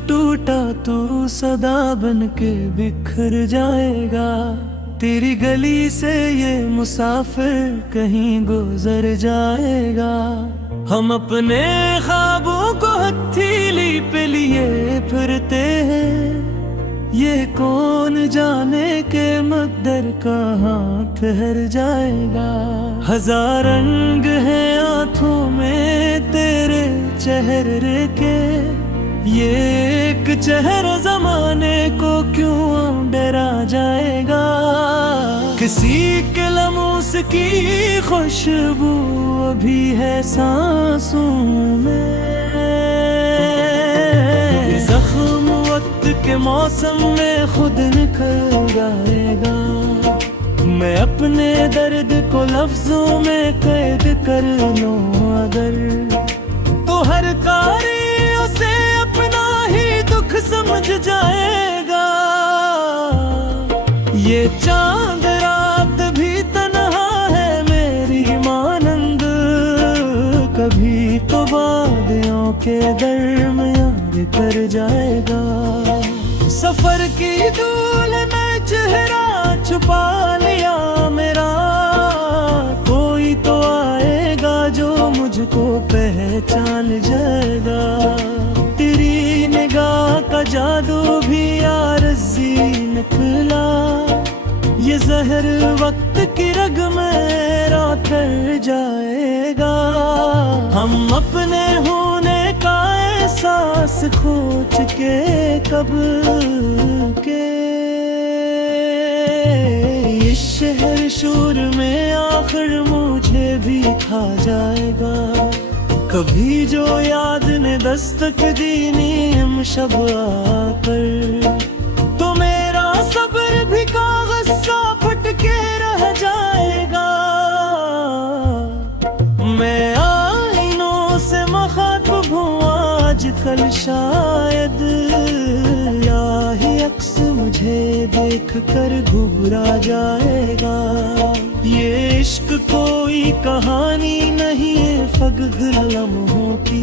टूटा तू सदा बन के बिखर जाएगा। तेरी गली से ये मुसाफिर कहीं गुजर जाएगा। हम अपने ख्वाबों को हथेली पे लिए फिरते हैं, ये कौन जाने के मकदर कहाँ ठहर जाएगा। हजार रंग है आँखों में तेरे चेहरे के, ये एक चेहरा जमाने को क्यों डरा जाएगा। किसी के लम्हों की खुशबू अभी है सांसों में, जख्म वक्त के मौसम में खुद निकल जाएगा। मैं अपने दर्द को लफ्जों में कैद कर लूं अगर, तो हर कारी उसे अपना ही दुख समझ जाएगा। ये चांद रात भी तन्हा है मेरी मानंद, कभी तो वादियों के दरमियान कर जाएगा। सफर की धूल में चेहरा छुपा लिया मेरा, कोई तो आएगा जो मुझको पहचान जाएगा। तेरी निगाह का जादू भी आरज़ी निकला, ये जहर वक्त की रग में रौंद जाएगा। हम अपने होने का एहसास खो चुके कब के, ये शहर शोर में आखिर मुझे भी खा जाएगा। कभी जो याद ने दस्तक दी नीम शब आकर, तो मेरा सब्र भी कागज सा फट के रह जाएगा। मैं आईनों से मुखातिब हूँ आजकल शायद, या ही अक्स मुझे देख कर घुबरा जाएगा। ये इश्क कोई कहानी नहीं है फगद लम्हों की,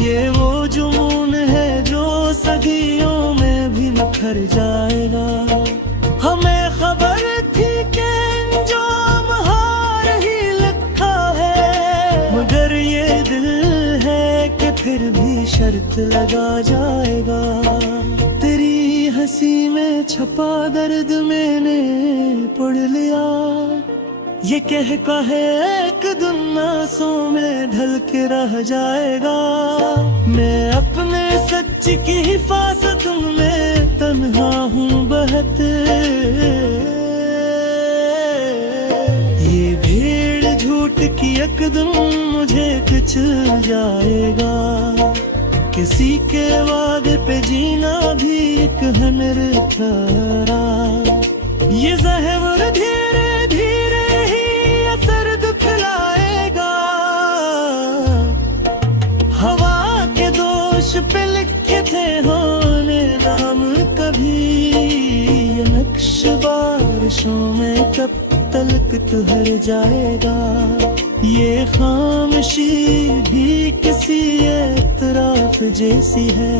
ये वो जुनून है जो सदियों में भी निखर जाएगा। हमें खबर थी कि अंजाम हार ही लिखा है, मगर ये दिल है कि फिर भी शर्त लगा जाएगा। तेरी हंसी में छपा दर्द मैंने पढ़ लिया, ये कह कहे एक दिन आंसू में ढल के रह जाएगा। मैं अपने सच की हिफाजत में तन्हा हूँ बहते, ये भीड़ झूठ की एक दिन मुझे कुचल जाएगा। किसी के वादे पे जीना भी एक है मेरे तरह, ये ज़हर धीरे धीरे ही असर दिखलाएगा। हवा के दोष पे लिखे थे होने नाम कभी, ये नक्श बारिशों में कब तलक तुहर जाएगा। ये खामोशी भी किसी एतराफ जैसी है,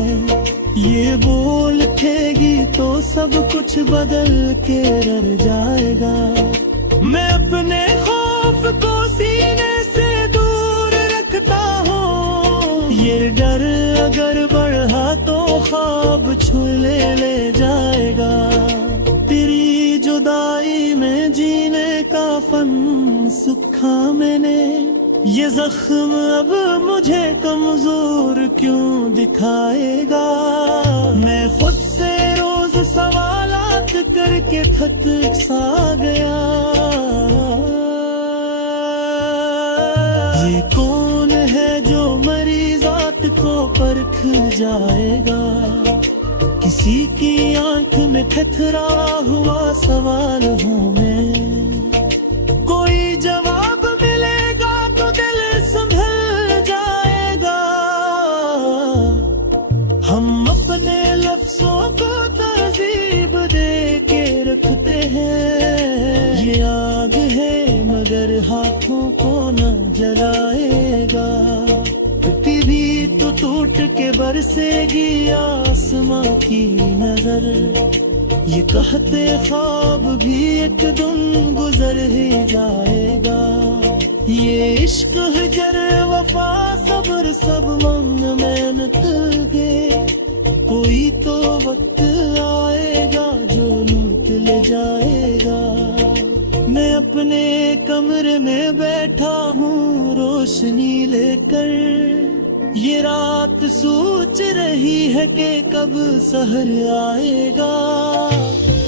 ये बोल उठेगी तो सब कुछ बदल के रह जाएगा। मैं अपने खौफ को सीने से दूर रखता हूँ, ये डर अगर बढ़ा तो ख्वाब छू ले जाएगा। तेरी जुदाई में जीने का फन सीखा मैंने, ये जख्म अब मुझे कमजोर क्यों दिखाएगा। मैं खुद से रोज सवालात करके थक सा गया, ये कौन है जो मरीजात को परख जाएगा। किसी की आंख में थथरा हुआ सवाल हूँ मैं, कोई जवाब मिलेगा तो दिल संभल जाएगा। हम अपने लफ्जों को तहजीब दे के रखते हैं, ये आग है मगर हाथों को न जलाएगा। भी तो टूट के बरसेगी आसमां की नजर, ये कहते ख्वाब भी एक दिन गुजर ही जाएगा। ये इश्क हिजर वफा सब्र सब मंग मेहनत के, कोई तो वक्त आएगा जो लूट ले जाएगा। मैं अपने कमरे में बैठा हूँ रोशनी लेकर, ये रात सोच रही है कि कब सहर आएगा।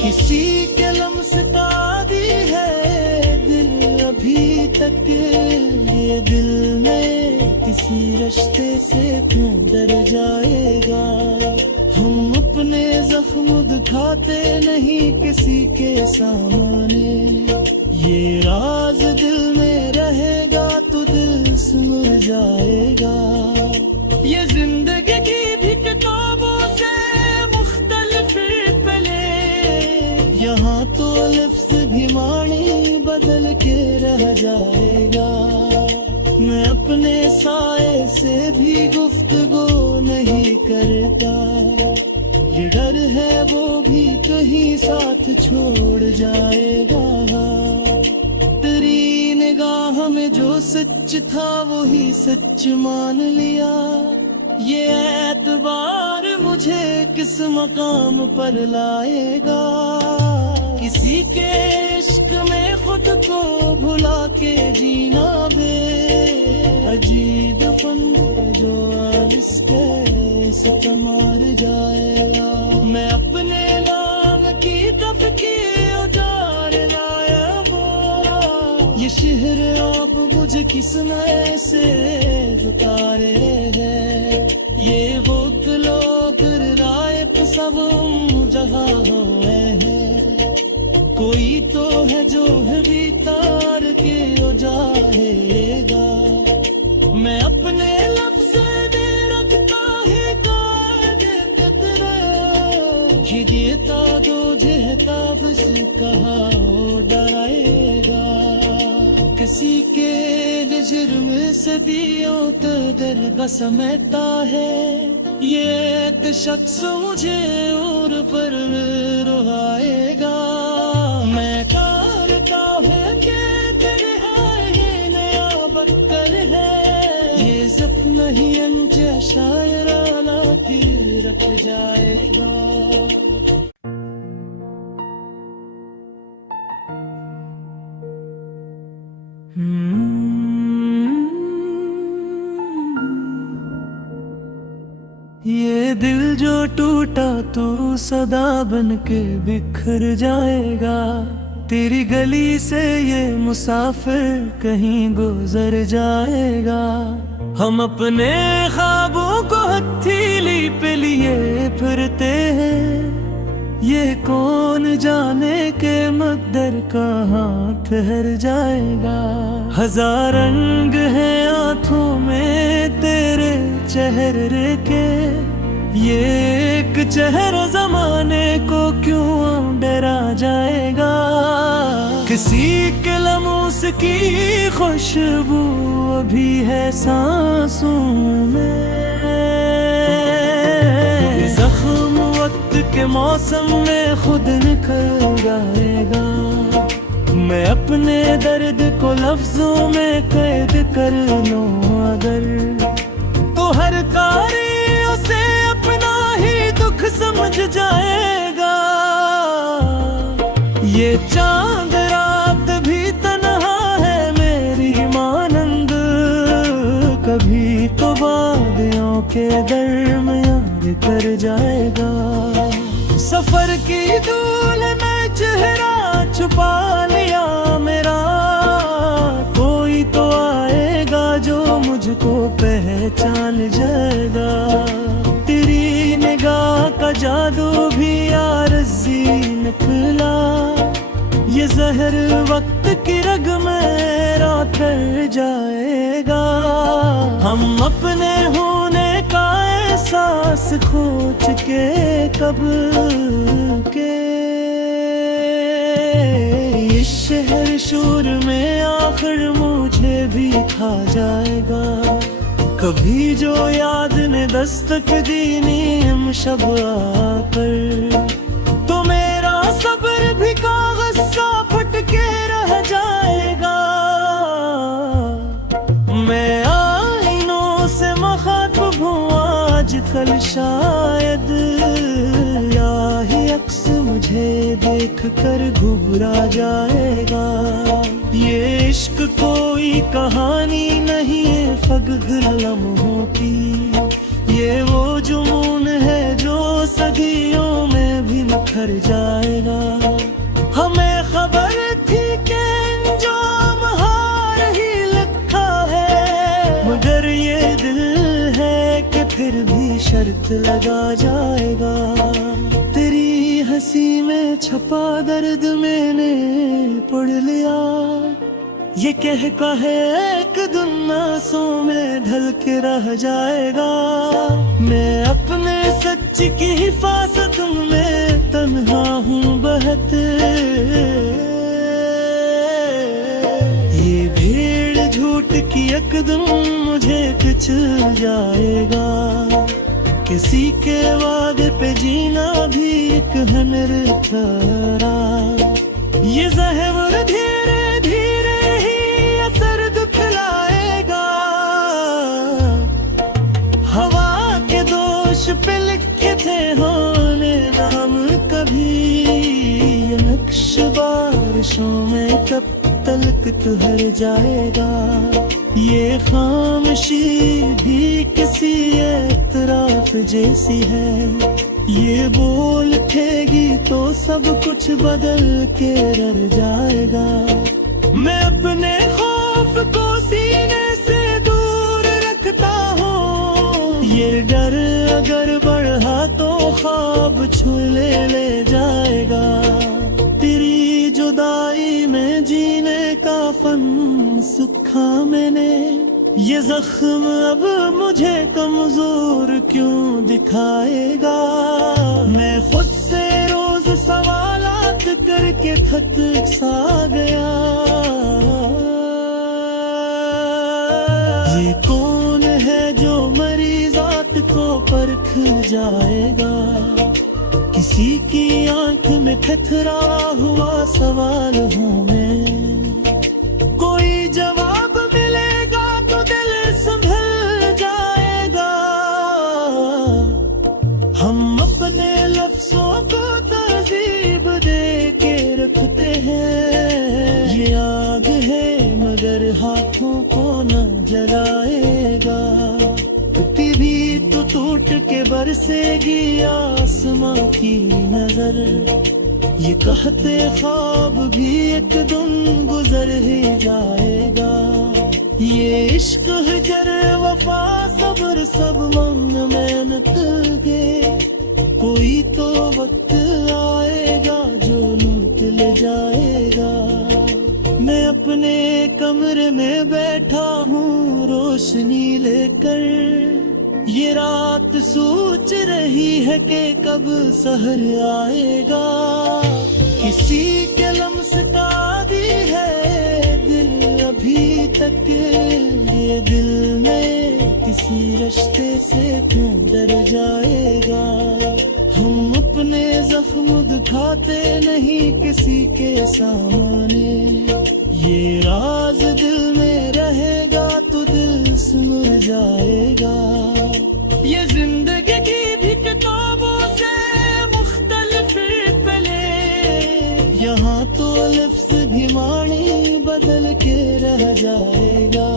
किसी के लम्स का दी है दिल अभी तक, ये दिल में किसी रिश्ते से क्यों डर जाएगा। हम अपने जख्म दिखाते नहीं किसी के सामने, ये राज दिल में रहेगा तो दिल सुन जाएगा। ये जिंदगी की भी किताबों से मुख्तलिफ पले, यहाँ तो लफ्ज़ भी मानी बदल के रह जाएगा। मैं अपने साए से भी गुफ्तगू नहीं करता, ये डर है वो भी कहीं साथ छोड़ जाएगा। तेरी निगाह में जो सच था वही सच मान लिया, ये एतबार मुझे किस मकाम पर लाएगा। किसी के इश्क में खुद को भुला के जीना बे अजीब फंदे जो इसके सच मार जाएगा। मैं अपने नाम की तफकी उजाड़ लाया वो, ये शहर अब मुझे किस नए से उतारे है। ये वक्त लोग रायत सब जगह हुए हैं, कोई तो है जो है भी तार के उजाड़ेगा। मैं अपने लफ्ज़ दे रखता है कायदे कतरा, ये देता दो जहता बस कहा डराएगा। किसी के जुर्म सदियों तगर बसमता है, ये एक शख्स मुझे और पर रुलाएगा। मैं करता है कि तेरे है नया बक्कर है, ये ज़ख्म ही अंजा शायराना फिर रख जाएगा। ये दिल जो टूटा तो सदा बन के बिखर जाएगा। तेरी गली से ये मुसाफिर कहीं गुजर जाएगा। हम अपने ख्वाबों को हथेली पे लिए फिरते हैं, ये कौन जाने के मकदर कहाँ ठहर जाएगा। हजार रंग है आँखों में तेरे चेहरे के, ये एक चेहरा जमाने को क्यों डरा जाएगा। किसी के लम्हों की खुशबू अभी है सांसों में, जख्म वक्त के मौसम में खुद निकल जाएगा। मैं अपने दर्द को लफ्जों में कैद कर लूं अगर, तो हर कारी उसे अपना ही दुख समझ जाएगा। ये चांद रात भी तन्हा है मेरी मानंद, कभी तो वादियों के दरमियान कर जाएगा। सफर की धूल में चेहरा छुपा लिया मेरा, कोई तो आएगा जो मुझको पहचान जाएगा। तेरी निगाह का जादू भी आरज़ी निकला, ये जहर वक्त की रग में रातर जाएगा। हम अपने होने का एहसास खो चुके कब के, इस शहर शोर में आखिर मुझे भी खा जाएगा। कभी जो याद ने दस्तक दी नीम शब आकर, तो मेरा सब्र भी कागज सा फट के रह जाएगा। मैं आईनों से मुखातिब हूँ आजकल शायद, या ही अक्स मुझे देख कर घुबरा जाएगा। ये इश्क कोई कहानी नहीं है फगुर लम्हों की, ये वो जुनून है जो सदियों में भी निखर जाएगा। हमें खबर थी कि अंजाम हार ही लिखा है, मगर ये दिल है कि फिर भी शर्त लगा जाएगा। तेरी हंसी में छपा दर्द मैंने पढ़ लिया, ये कह कहे एक दिन आंसू में ढल के रह जाएगा। मैं अपने सच की हिफाजत में तन्हा हूँ बहत, ये भीड़ झूठ की एक दिन मुझे कुचल जाएगा। किसी के वादे पे जीना भी एक हनर था, ये ज़हर धीरे धीरे ही असर दिखलाएगा। हवा के दोष पे लिखे थे होने नाम कभी, ये नक्श बारिशों में कब तलक तुहर जाएगा। ये खामोशी भी किसी एतराफ जैसी है, ये बोल उठेगी तो सब कुछ बदल के रह जाएगा। मैं अपने खौफ को सीने से दूर रखता हूँ, ये डर अगर बढ़ा तो ख्वाब छू ले जाएगा। तेरी जुदाई में जीने का फन सीखा मैंने, ये जख्म अब मुझे कमजोर क्यों दिखाएगा। मैं खुद से रोज सवालात करके थक सा गया, ये कौन है जो मरीजात को परख जाएगा। किसी की आंख में थथरा हुआ सवाल हूँ मैं, कोई जवाब मिलेगा तो दिल संभल जाएगा। हम अपने लफ्जों को तहजीब दे के रखते हैं, ये आग है मगर हाथों को न जलाएगा। भी तो टूट के बरसेगी आसमां की नजर, ये कहते ख्वाब भी एक दिन गुजर ही जाएगा। ये इश्क हजर वफा सब्र सब मंग मेहनत के, कोई तो वक्त आएगा जो लूट ले जाएगा। मैं अपने कमरे में बैठा हूँ रोशनी लेकर, ये रात सोच रही है कि कब सहर आएगा। किसी के लम्स का दी है दिल अभी तक, ये दिल में किसी रिश्ते से क्यों डर जाएगा। हम अपने जख्म दिखाते नहीं किसी के सामने, ये राज दिल में रहेगा तो दिल सुन जाएगा। ये जिंदगी की भी किताबों से मुख्तलिफ पले, यहाँ तो लफ्ज़ भी मानी बदल के रह जाएगा।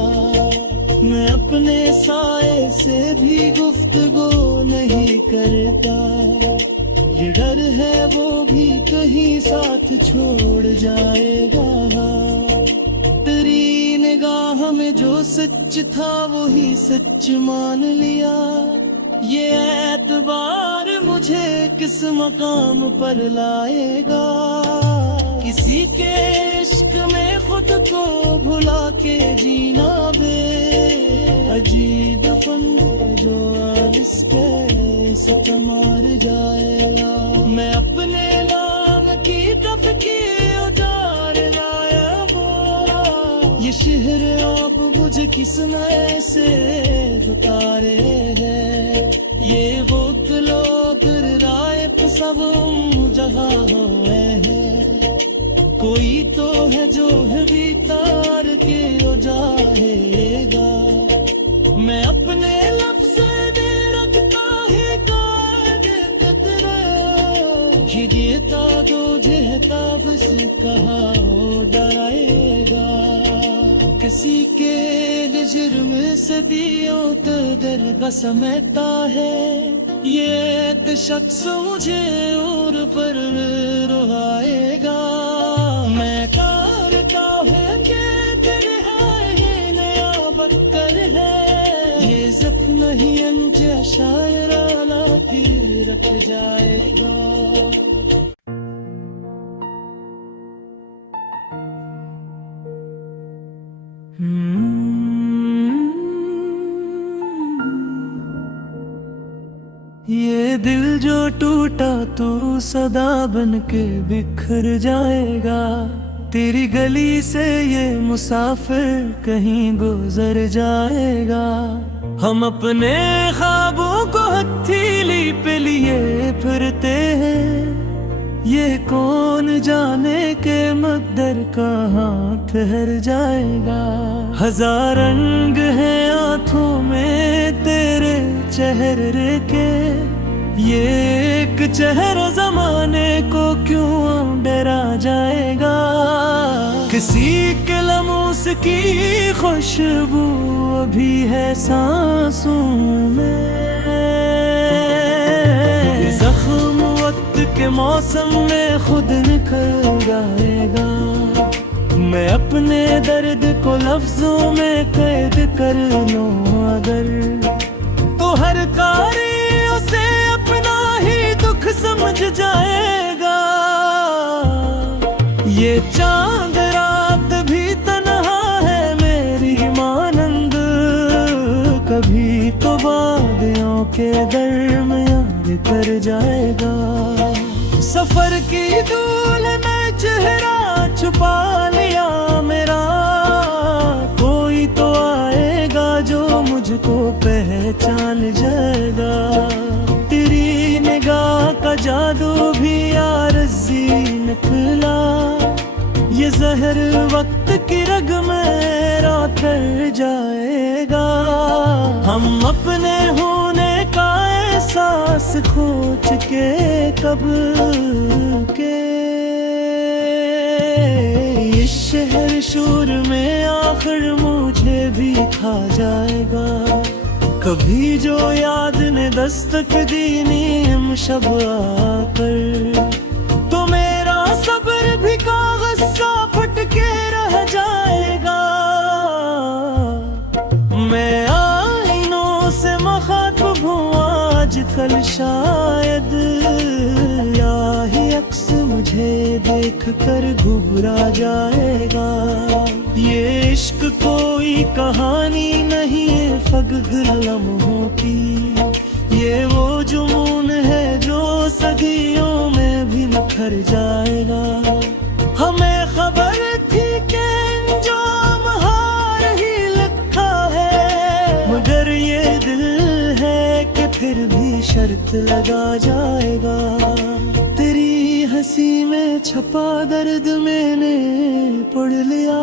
मैं अपने साए से भी गुफ्तगू नहीं करता, ये डर है वो भी कहीं साथ छोड़ जाएगा। तेरी निगाह में जो सच था वही सच मान लिया, ये एतबार मुझे किस मकाम पर लाएगा। किसी के इश्क में खुद को भुला के जीना बे अजीब फंदे जो इसके सच मार जाएगा। मैं अपने नाम की तफकीर उतार लाया वो, ये शहर अब बुझ किस नए से उतारे हैं। ये बोतलों रायत सब जगह हुए हैं। कोई तो है जो है तार के जाएगा। मैं अपने लफ्ज़ दे रखता है कायदे कतरा। ये देता दो जेता बस कहा डराएगा। किसी के जुर्म सदियों तो दर्द समझता है। ये एक शख्स मुझे और पर रुलाएगा। मैं करता है कि दिल है ये नया बक्कर है। ये जख्म ही अंजा शायर आला फिर रख जाएगा। ये दिल जो टूटा तो सदा बन के बिखर जाएगा। तेरी गली से ये मुसाफिर कहीं गुजर जाएगा। हम अपने ख्वाबों को हथेली पे लिए फिरते हैं। ये कौन जाने के मकदर कहाँ ठहर जाएगा। हजार रंग है आँखों में तेरे चेहरे के। ये एक चेहरा जमाने को क्यों डरा जाएगा। किसी के लमोस की खुशबू अभी है सांसों में। जख्म वक्त के मौसम में खुद निकल जाएगा। मैं अपने दर्द को लफ्जों में कैद कर लूं अगर, तो हर कारी उसे अपना ही दुख समझ जाएगा। ये चांद रात भी तन्हा है मेरी मानंद। कभी तो वादियों के दरमियान कर जाएगा। सफर की धूल में चेहरा छुपा लिया मेरा। कोई तो आएगा जो मुझको पहचान जाएगा। तेरी निगाह का जादू भी आरज़ी निकला। ये जहर वक्त की रग में रातर जाएगा। हम अपने होने का एहसास खो चुके कब के। इस शहर शोर में आखिर मुझे भी खा जाएगा। कभी जो याद ने दस्तक दी नीम शब आकर, तो मेरा सब्र भी कागज सा फट के रह जाएगा। मैं आईनों से मुखातिब हूँ आजकल शायद। या ही अक्स मुझे देख कर घुबरा जाएगा। ये इश्क कोई कहानी नहीं है फगुर लम्हों की। ये वो जुनून है जो सदियों में भी निखर जाएगा। हमें खबर थी कि अंजाम हार ही लिखा है। मगर ये दिल है कि फिर भी शर्त लगा जाएगा। तेरी हंसी में छपा दर्द मैंने पढ़ लिया।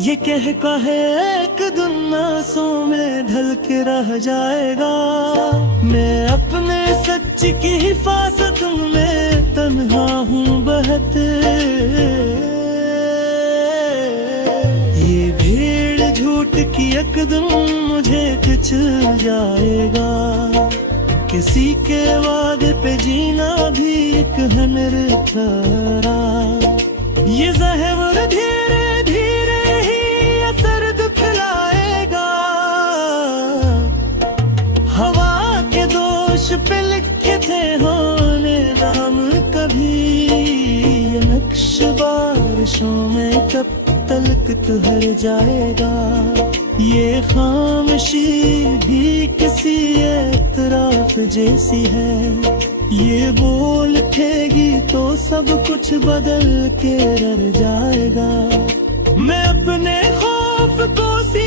ये कह कहे एक दिन आंसू में ढल के रह जाएगा। मैं अपने सच की हिफाजत में तन्हा हूँ बहते। ये भीड़ झूठ की एक दिन मुझे कुचल जाएगा। किसी के वादे पे जीना भी एक है मेरे तरह। ये ज़हर धीरे धीरे ही असर दिखलाएगा। हवा के दोष पे लिखे थे होने नाम कभी। ये नक्श बारिशों में कब तलक तुहर जाएगा। ये खामोशी भी किसी एतराफ जैसी है। ये बोल उठेगी तो सब कुछ बदल के रह जाएगा। मैं अपने खौफ को सी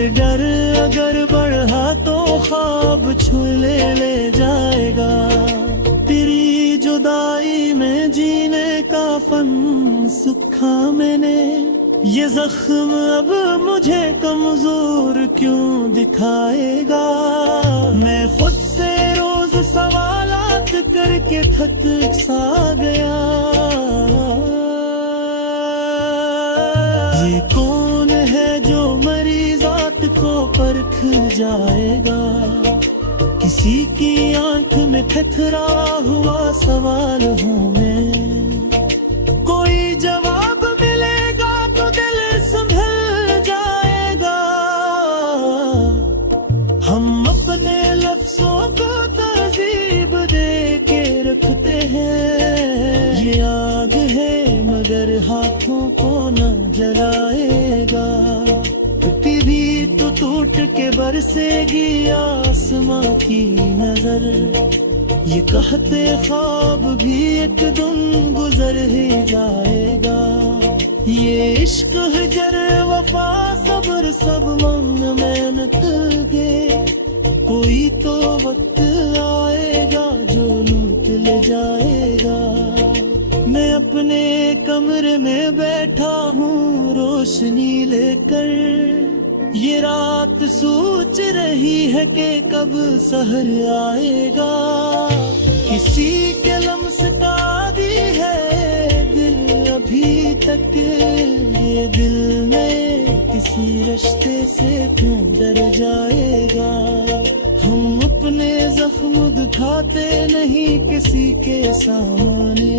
ये डर अगर बढ़ा तो ख्वाब छुले ले जाएगा। तेरी जुदाई में जीने का फन सीखा मैंने, ये जख्म अब मुझे कमजोर क्यों दिखाएगा। मैं खुद से रोज सवालात करके थक सा गया। ये कौन है जो मरीजात को परख जाएगा। किसी की आंख में ठठरा हुआ सवाल हूँ मैं, कोई जवाब मिलेगा तो दिल संभल जाएगा। हम अपने लफ्जों को तहजीब दे के रखते हैं। ये आग है मगर हाथों को न जलाएगा। भी तो टूट के बरसेगी आसमां की नजर। ये कहते ख्वाब भी एक दिन गुजर ही जाएगा। ये इश्क हजर वफा सब्र सब मंग मेहनत के, कोई तो वक्त आएगा जो लूट ले जाएगा। मैं अपने कमरे में बैठा हूँ रोशनी लेकर, ये रात सोच रही है कि कब सहर आएगा। किसी के लम्स का दी है दिल अभी तक, ये दिल में किसी रिश्ते से क्यों डर जाएगा। हम अपने जख्म दिखाते नहीं किसी के सामने,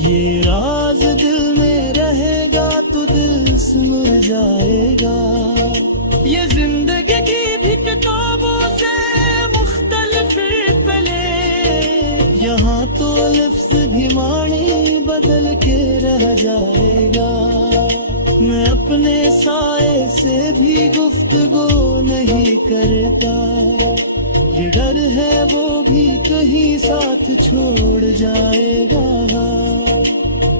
ये राज दिल में रहेगा तो दिल सुन जाएगा। ये जिंदगी की भी किताबों से मुख्तलिफ पले, यहाँ तो लफ्ज़ भी मानी बदल के रह जाएगा। मैं अपने साए से भी गुफ्तगू नहीं करता, ये डर है वो भी कहीं साथ छोड़ जाएगा।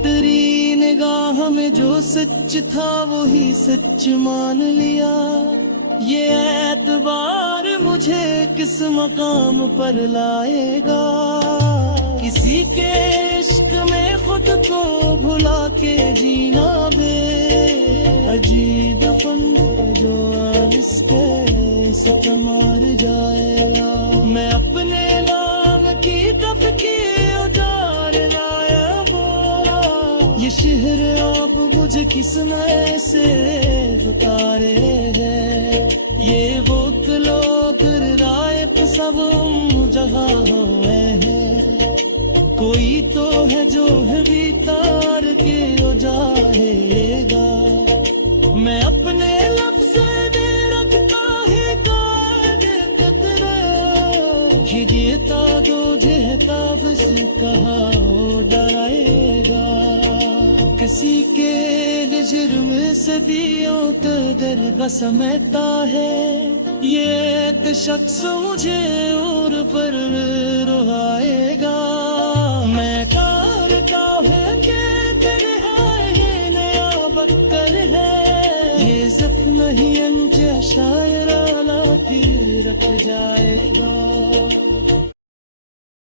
तेरी निगाह में जो सच था वही सच मान लिया। ये एतबार मुझे किस मकाम पर लाएगा। किसी के इश्क में खुद को भुला के जीना बे अजीब फंदे जो इसके सच मार जाएगा। मैं अपने नाम की तफकी उतार लाया वो, ये शहर अब मुझे किसने से उतारे है। ये वक्त लोग रायत सब जगह हुए हैं, कोई तो है जो है तार के उजाहेगा। मैं अपने लफ्ज़ दे रखता है कायदे कतरा, ये देता दो जेहता बस कहा डराएगा। किसी के जुर्म सदियों कदर बसमता है, ये एक शख्स मुझे और